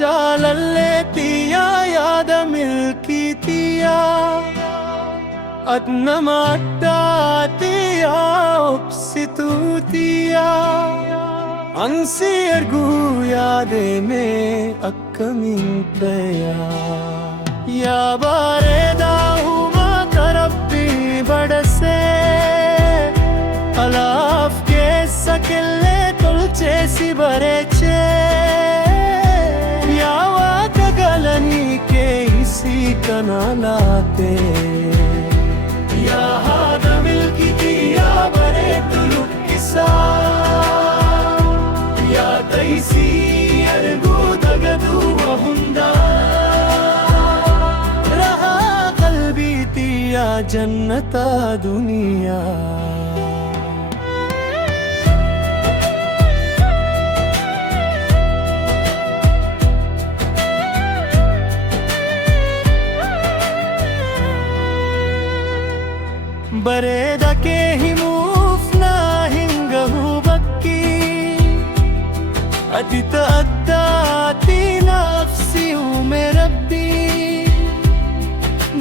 jaalalleetiya yaada milkiitiya at nama addaatiya obsituutiya ang si arguu yaademe akkamiin taya yaa bareedaa uumaa rabbii badhase alaaf keessa killee tolcheesi bareechee yaa waaqa galanii keeysi kana laate yaa haadha milkiitii yaa bareeddu lukkisaa yaa taysii arguu dagaduuma hundaa rahaa qalbiitii yaa jannata duniyaa bareeda kee himuuf naa hin gahu bakki ati ta'addaati nafsi uume rabbii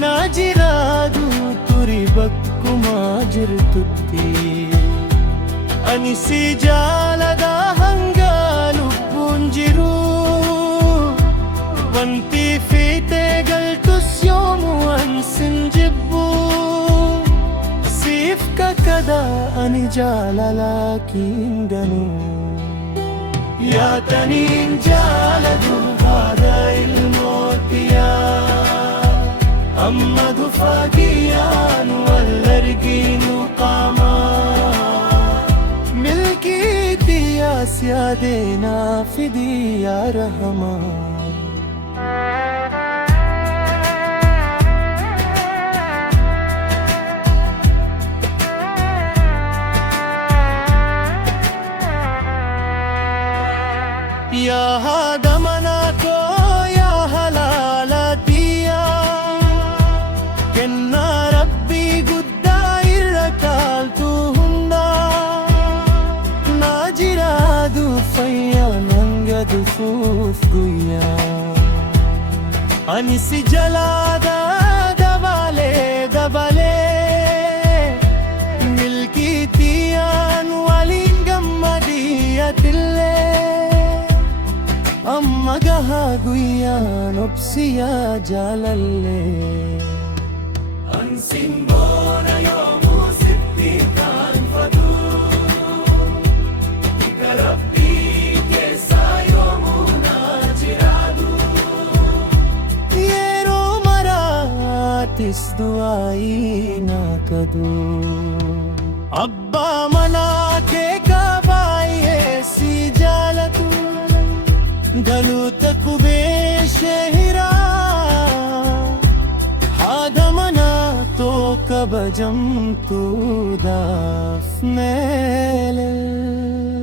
naa jiraadu turi bakkuma jirtutti ani si jaalada hanga lubbuun jiru wanti fiitee galtus yoomu ansin jibbu kakada ani jaalala kindanu yaataniin jaaladu haadha ilmootiya amma dufaagiyaan wal arginu qaama milkiitiya siyaadeenaa fidiyaa rahamaa yaa haadha manaa koo yaa halaalaatiya kennaa rabbii guddaa irra kaaltu hundaa naa jiraadu fayyaan hanga dhufuuf guyyaa ani si jalaada dabalee milkiitiyaan waliin gammadiyyatillee amma gahaa guyyaan obsiyaa jaalallee ansin boona yoomuu sitti kaanfatu ika rabbii keessaa yoomuu naa jiraadu yeroo maraatis du'aayii naa kadu abbaa manaa kee baay'ee si jaalatu galuuta kubee sheehiraa haadha manaa tokko kabajamtuudhaaf meelee